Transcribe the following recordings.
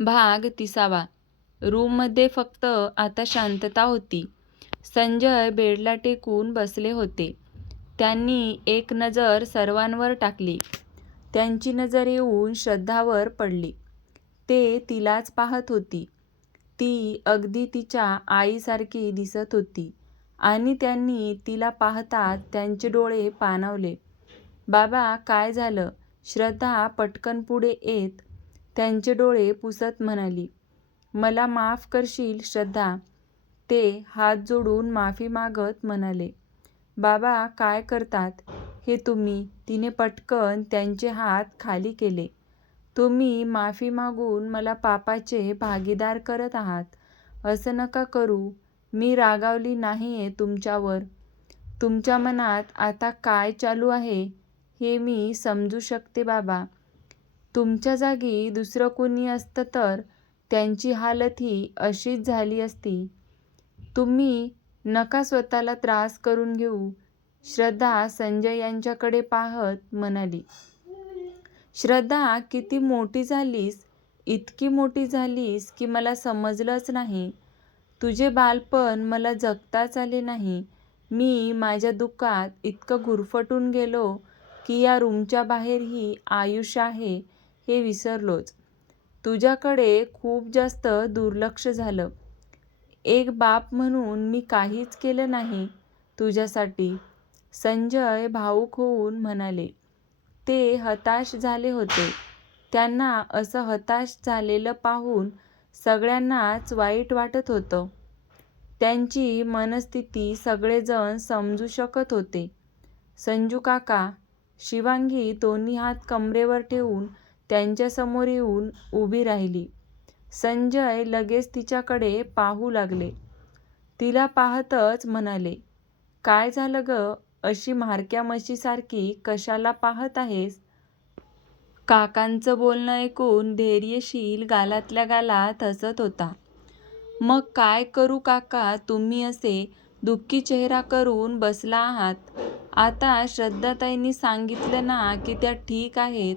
भाग तिसावा रूममध्ये फक्त आता शांतता होती. संजय बेडला टेकून बसले होते. त्यांनी एक नजर सर्वांवर टाकली. त्यांची नजर येऊन श्रद्धावर पडली. ते तिलाच पाहत होती. ती अगदी तिच्या आईसारखी दिसत होती आणि त्यांनी तिला पाहताच त्यांचे डोळे पाणावले. बाबा काय झालं? श्रद्धा पटकन पुढे येत त्यांचे डोळे पुसत म्हणाली. मला माफ करशील श्रद्धा? ते हात जोडून माफी मागत म्हणाले. बाबा काय करतात हे तुम्ही? तिने पटकन त्यांचे हात खाली केले. तुम्ही माफी मागून मला पापाचे भागीदार करत आहात. असं नका करू. मी रागावली नाही आहे तुमच्यावर. तुमच्या मनात आता काय चालू आहे हे मी समजू शकते बाबा. तुमच्या जागी दुसरं कुणी असतं तर त्यांची हालतही अशीच झाली असती. तुम्ही नका स्वतःला त्रास करून घेऊ. श्रद्धा संजय यांच्याकडे पाहत म्हणाली. श्रद्धा किती मोठी झालीस? इतकी मोठी झालीस की मला समजलंच नाही. तुझे बालपण मला जगताच आले नाही. मी माझ्या दुःखात इतकं गुरफटून गेलो की या रूमच्या बाहेरही आयुष्य आहे हे विसरलोच. तुझ्याकडे खूप जास्त दुर्लक्ष झालं. एक बाप म्हणून मी काहीच केलं नाही तुझ्यासाठी. संजय भाऊक होऊन म्हणाले. ते हताश झाले होते. त्यांना असं हताश झालेलं पाहून सगळ्यांनाच वाईट वाटत होतं. त्यांची मनस्थिती सगळेजण समजू शकत होते. संजू काका शिवांगी दोन्ही हात कमरेवर ठेवून त्यांच्यासमोर येऊन उभी राहिली. संजय लगेच तिच्याकडे पाहू लागले. तिला पाहतच म्हणाले. काय झालं गं अशी म्हारक्या म्हशीसारखी कशाला पाहत आहेस? काकांचं बोलणं ऐकून धैर्यशील गालातल्या गालात हसत होता. मग काय करू काका तुम्ही असे दुःखी चेहरा करून बसला आहात. आता श्रद्धाताईंनी सांगितलं ना की त्या ठीक आहेत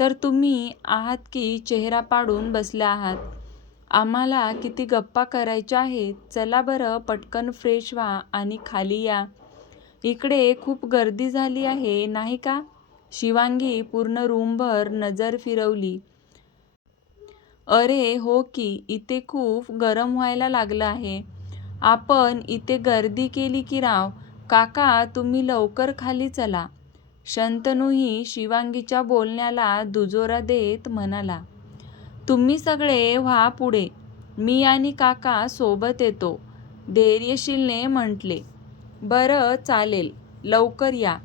तर तुम्ही आहात की चेहरा पाडून बसल्या आहात. आम्हाला किती गप्पा करायच्या आहेत. चला बरं पटकन फ्रेश व्हा आणि खाली या. इकडे खूप गर्दी झाली आहे नाही का? शिवांगी पूर्ण रूमभर नजर फिरवली. अरे हो की इथे खूप गरम व्हायला लागलं आहे. आपण इथे गर्दी केली की राव. काका तुम्ही लवकर खाली चला. शंतनूही शिवांगीच्या बोलण्याला दुजोरा देत म्हणाला. तुम्ही सगळे व्हा पुढे. मी आणि काका सोबत येतो धैर्यशीलने म्हटले. बरं चालेल लवकर या.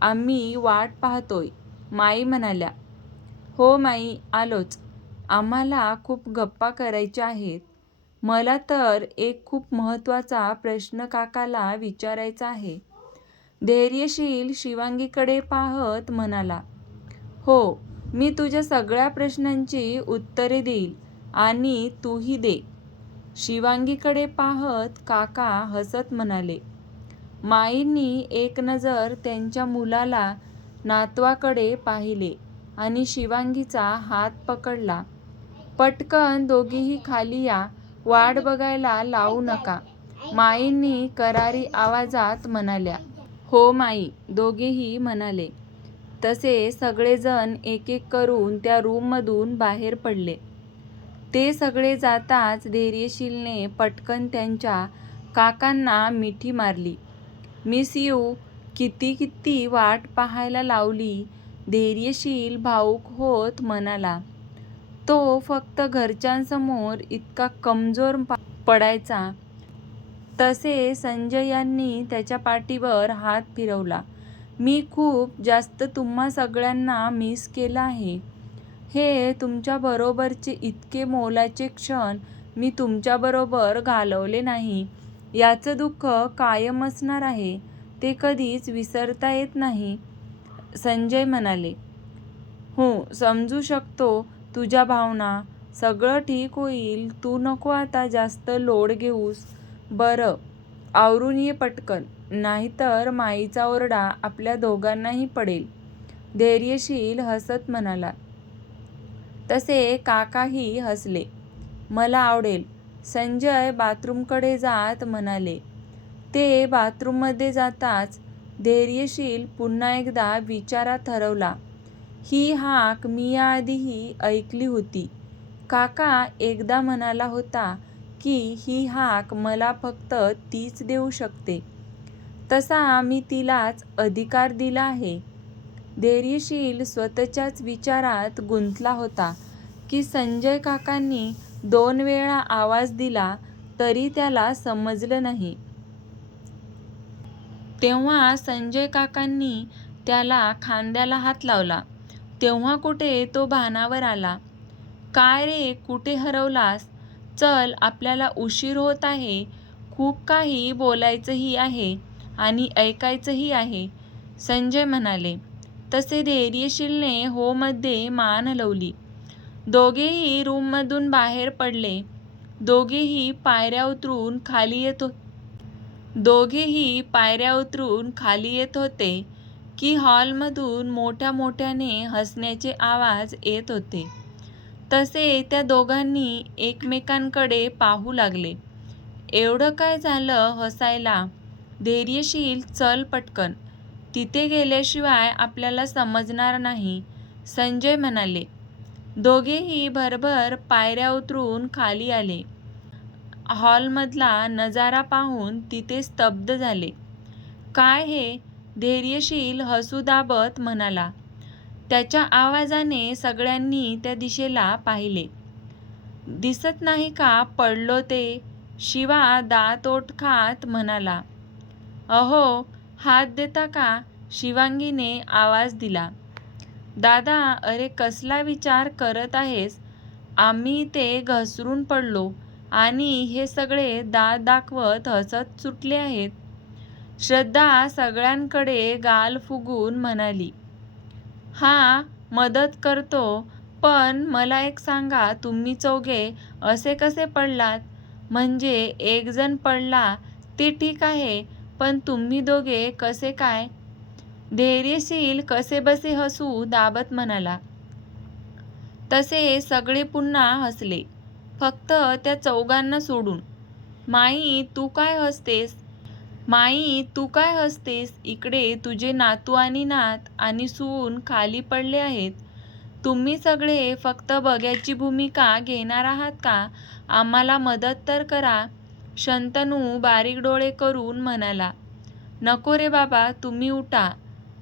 आम्ही वाट पाहतोय माई म्हणाल्या. हो माई आलोच. आम्हाला खूप गप्पा करायच्या आहेत. मला तर एक खूप महत्त्वाचा प्रश्न काकाला विचारायचा आहे. धैर्यशील शिवांगीकडे पाहत म्हणाला. हो मी तुझ्या सगळ्या प्रश्नांची उत्तरे देईल आणि तूही दे. शिवांगीकडे पाहत काका हसत म्हणाले. माईंनी एक नजर त्यांच्या मुलाला नातवाकडे पाहिले आणि शिवांगीचा हात पकडला. पटकन दोघीही खाली या. वाट बघायला लावू नका. माईंनी करारी आवाजात म्हणाल्या. हो माई दोघेही म्हणाले. तसे सगळेजण एक एक करून त्या रूममधून बाहेर पडले. ते सगळे जाताच धैर्यशीलने पटकन त्यांच्या काकांना मिठी मारली. मिस यू किती किती वाट पाहायला लावली धैर्यशील भावूक होत म्हणाला. तो फक्त घरच्यांसमोर इतका कमजोर पडायचा. तसे संजय यांनी त्याच्या पाठीवर हात फिरवला. मी खूप जास्त तुम्हा सगळ्यांना मिस केलं आहे. हे तुमच्याबरोबरचे इतके मोलाचे क्षण मी तुमच्याबरोबर घालवले नाही याचं दुःख कायम असणार आहे. ते कधीच विसरता येत नाही. संजय म्हणाले. हो समजू शकतो तुझ्या भावना. सगळं ठीक होईल. तू नको आता जास्त लोड घेऊस. बरं आवरून ये पटकन. नाहीतर माईचा ओरडा आपल्या दोघांनाही पडेल. धैर्यशील हसत म्हणाला. तसे काकाही हसले. मला आवडेल, संजय बाथरूमकडे जात म्हणाले. ते बाथरूममध्ये जाताच धैर्यशील पुन्हा एकदा विचारात हरवला. ही हाक मी याआधीही ऐकली होती. काका एकदा म्हणाला होता की ही हाक मला फक्त तीच देऊ शकते. तसा मी तिलाच अधिकार दिला आहे. धैर्यशील स्वतःच्याच विचारात गुंतला होता की संजय काकांनी दोन वेळा आवाज दिला तरी त्याला समजलं नाही. तेव्हा संजय काकांनी त्याला खांद्याला हात लावला. तेव्हा कुठे तो भानावर आला. काय रे कुठे हरवलास? चल आपल्याला उशीर होत आहे. खूप काही बोलायचंही आहे आणि ऐकायचंही आहे, संजय म्हणाले. तसे धैर्यशीलने होमध्ये मान हलवली. दोघेही रूममधून बाहेर पडले. दोघेही पायऱ्या उतरून खाली येत हो दोघेही पायऱ्या उतरून खाली येत होते की हॉलमधून मोठ्या मोठ्याने हसण्याचे आवाज येत होते. तसे त्या दोघांनी एकमेकांकडे पाहू लागले. एवढं काय झालं हसायला? धैर्यशील चल पटकन. तिथे गेल्याशिवाय आपल्याला समजणार नाही, संजय म्हणाले. दोघेही भरभर पायऱ्या उतरून खाली आले. हॉलमधला नजारा पाहून तिथे स्तब्ध झाले. काय हे? धैर्यशील हसू दाबत म्हणाला. त्याच्या आवाजाने सगळ्यांनी त्या दिशेला पाहिले. दिसत नाही का पडलो ते? शिवा दातोट खात म्हणाला. अहो, हात देता का? शिवांगीने आवाज दिला. दादा अरे कसला विचार करत आहेस? आम्ही ते घसरून पडलो आणि हे सगळे दात दाखवत हसत सुटले आहेत. श्रद्धा सगळ्यांकडे गाल फुगून म्हणाली. हा मदत करतो पण मला एक सांगा तुम्ही चौघे असे कसे पडलात? म्हणजे एक जण पडला ते ठीक आहे पण तुम्ही दोघे कसे काय? धैर्यशील कसेबसे हसू दाबत म्हणाला. तसे सगळे पुन्हा हसले. फक्त त्या चौघांना सोडून. माई तू काय हसतेस? माई तू काय हसतेस? इकडे तुझे नातू आणि नात आणि सून खाली पडले आहेत. तुम्ही सगळे फक्त बघ्याची भूमिका घेणार आहात का? आम्हाला मदत तर करा. शंतनू बारीक डोळे करून म्हणाला. नको रे बाबा तुम्ही उठा,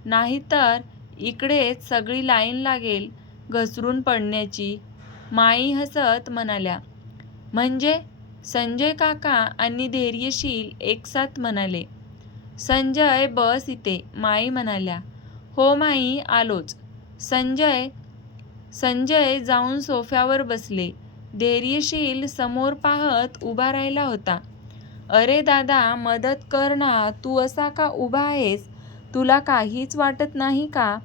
नाहीतर इकडेच सगळी लाईन लागेल घसरून पडण्याची, माई हसत म्हणाल्या. म्हणजे? संजय काका आणि धैर्यशील एकसाथ म्हणाले. संजय बस इथे, माई म्हणाल्या. हो माई आलोच. संजय संजय जाऊन सोफ्यावर बसले. धैर्यशील समोर पाहत उभा राहिला होता. अरे दादा मदत कर ना तू असा का उभा आहेस? तुला काहीच वाटत नाही का?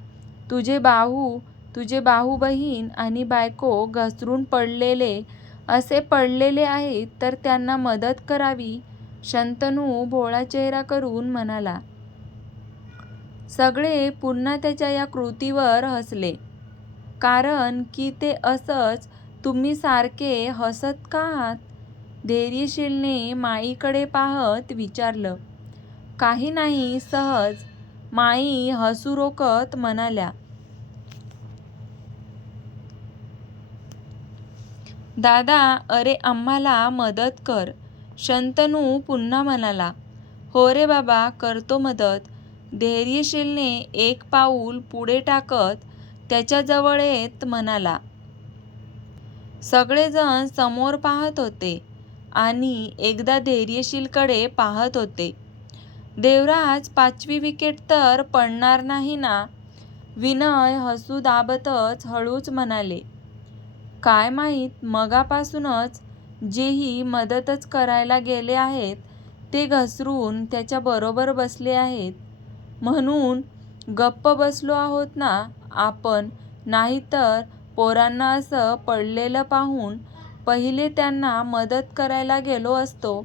तुझे बाहू तुझे भाऊ बहीण आणि बायको घसरून पडलेले असे पडलेले आहेत तर त्यांना मदत करावी, शंतनू भोळा चेहरा करून म्हणाला. सगळे पुन्हा त्याच्या या कृतीवर हसले. कारण की ते असंच तुम्ही सारखे हसत का आहात? धैर्यशीलने माईकडे पाहत विचारलं. काही नाही सहज, माई हसू रोकत म्हणाल्या. दादा अरे आम्हाला मदत कर, शंतनू पुन्हा म्हणाला. हो रे बाबा करतो मदत. धैर्यशीलने एक पाऊल पुढे टाकत त्याच्याजवळ येत म्हणाला. सगळेजण समोर पाहत होते आणि एकदा धैर्यशीलकडे पाहत होते. देवराज पाचवी विकेट तर पडणार नाही ना? विनय हसू दाबतच हळूच म्हणाले. काय माहीत मगापासूनच जेही मदतच करायला गेले आहेत ते घसरून त्याच्या बरोबर बसले आहेत. म्हणून गप्प बसलो आहोत ना आपण नाहीतर पोरांना असं पडलेलं पाहून पहिले त्यांना मदत करायला गेलो असतो.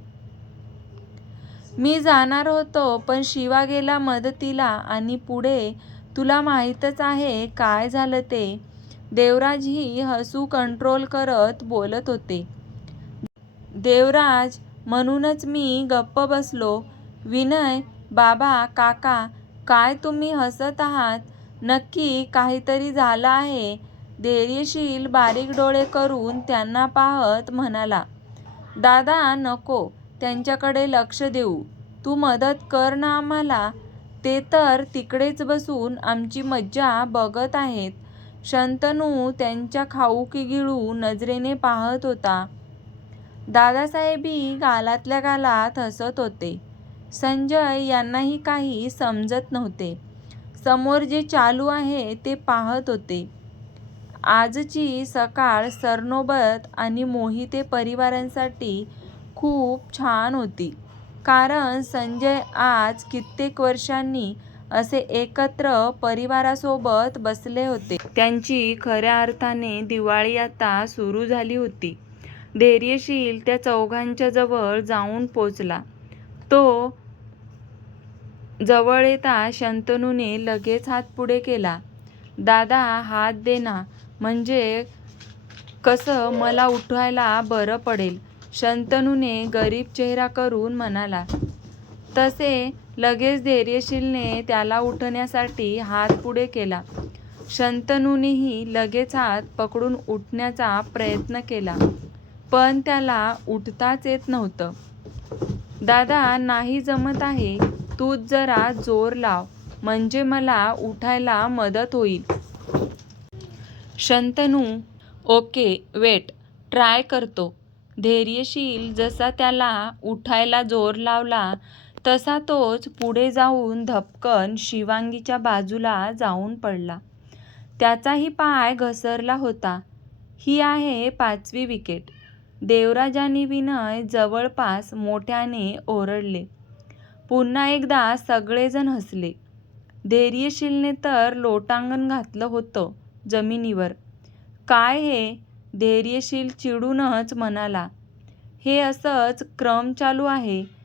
मी जाणार होतो पण शिवा गेला मदतीला आणि पुढे तुला माहीतच आहे काय झालं ते. देवराजही हसू कंट्रोल करत बोलत होते. देवराज म्हणूनच मी गप्प बसलो. विनय, बाबा, काका, काय तुम्ही हसत आहात? नक्की काहीतरी झालं आहे. धैर्यशील बारीक डोळे करून त्यांना पाहत म्हणाला. दादा, नको त्यांच्याकडे लक्ष देऊ. तू मदत कर ना आम्हाला. ते तर तिकडेच बसून आमची मज्जा बघत आहेत. शंतनू त्यांच्या खाऊकी गिळू नजरेने पाहत होता. दादासाहेबही गालातल्या गालात हसत होते. संजय यांनाही काही समजत नव्हते. समोर जे चालू आहे ते पाहत होते. आजची सकाळ सरनोबत आणि मोहिते परिवारांसाठी खूप छान होती. कारण संजय आज कित्येक वर्षांनी असे एकत्र परिवारासोबत बसले होते. त्यांची खऱ्या अर्थाने दिवाळी आता सुरू झाली होती. धैर्यशील त्या चौघांच्या जवळ जाऊन पोचला. तो जवळ येता शंतनूने लगेच हात पुढे केला. दादा, हात देना म्हणजे कसं मला उठवायला बरं पडेल. शंतनूने गरीब चेहरा करून म्हणाला. तसे लगेच धैर्यशीलने त्याला उठण्यासाठी हात पुढे केला. शंतनूनेही लगेच हात पकडून उठण्याचा प्रयत्न केला. पण त्याला उठताच येत नव्हतं. दादा, नाही जमत आहे. तूच जरा जोर लाव. म्हणजे मला उठायला मदत होईल. शंतनू ओके, वेट, ट्राय करतो. धैर्यशील जसा त्याला उठायला जोर लावला तसा तोच पुढे जाऊन धपकन शिवांगीच्या बाजूला जाऊन पडला. त्याचाही पाय घसरला होता. ही आहे पाचवी विकेट. देवराज आणि विनय जवळपास मोठ्याने ओरडले. पुन्हा एकदा सगळेजण हसले. धैर्यशीलने तर लोटांगण घातलं होतं जमिनीवर. काय हे? धैर्यशील चिडूनच म्हणाला. हे असंच क्रम चालू आहे.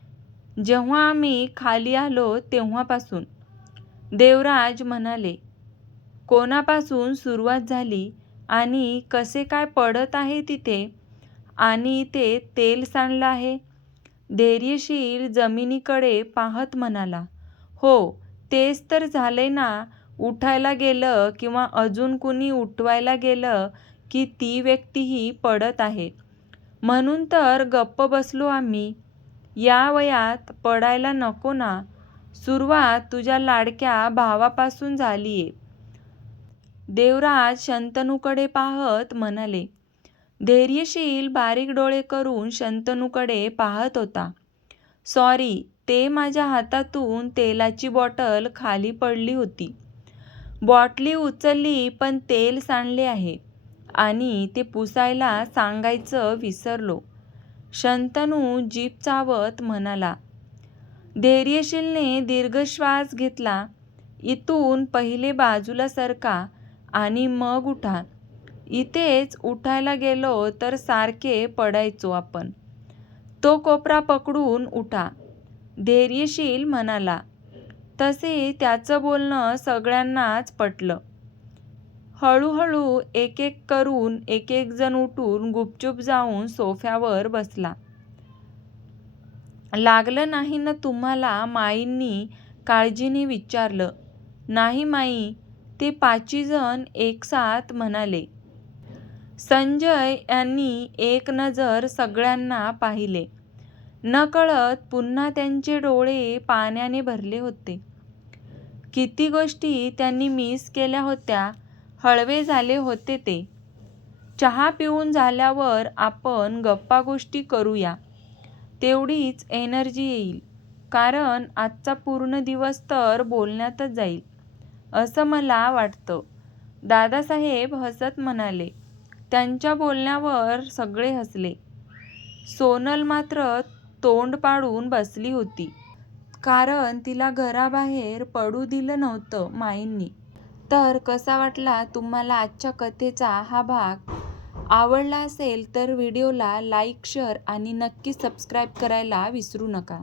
जेव्हा आम्ही खाली आलो तेव्हापासून. देवराज म्हणाले. कोणापासून सुरुवात झाली आणि कसे काय पडत आहे तिथे? आणि ते तेल सांडलं आहे? धैर्यशील जमिनीकडे पाहत म्हणाला. हो, तेच तर झाले ना. उठायला गेलं किंवा अजून कुणी उठवायला गेलं की ती व्यक्तीही पडत आहे. म्हणून तर गप्प बसलो आम्ही. या वयात पडायला नको ना. सुरुवात तुझ्या लाडक्या भावापासून झालीये. देवराज शंतनूकडे पाहत म्हणाले. धैर्यशील बारीक डोळे करून शंतनूकडे पाहत होता. सॉरी, ते माझ्या हातातून तेलाची बॉटल खाली पडली होती. बॉटली उचलली पण तेल सांडले आहे. आणि ते पुसायला सांगायचं विसरलो. शंतनू जीभ चावत म्हणाला. धैर्यशीलने दीर्घ श्वास घेतला. इथून पहिले बाजूला सरका आणि मग उठा. इथेच उठायला गेलो तर सारखे पडायचो आपण. तो कोपरा पकडून उठा. धैर्यशील म्हणाला. तसे त्याचं बोलणं सगळ्यांनाच पटलं. हळूहळू एक-एक करून एक एक जण उठून गुपचूप जाऊन सोफ्यावर बसला. लागलं नाही ना तुम्हाला माईंनी काळजीने विचारलं. नाही माई, ते पाचीजण एकसाथ म्हणाले. संजय यांनी एक नजर सगळ्यांना पाहिले. नकळत पुन्हा त्यांचे डोळे पाण्याने भरले होते. किती गोष्टी त्यांनी मिस केल्या होत्या. हळवे झाले होते ते. चहा पिऊन झाल्यावर आपण गप्पागोष्टी करूया. तेवढीच एनर्जी येईल. कारण आजचा पूर्ण दिवस तर बोलण्यातच जाईल, असं मला वाटतं. दादासाहेब हसत म्हणाले. त्यांच्या बोलण्यावर सगळे हसले. सोनल मात्र तोंड पाडून बसली होती. कारण तिला घराबाहेर पडू दिलं नव्हतं माईंनी. तर कसा वाटला तुम्हाला आजच्या कथेचा हा भाग? आवडला असेल तर व्हिडिओला लाईक, शेअर आणि नक्की सबस्क्राईब करायला विसरू नका.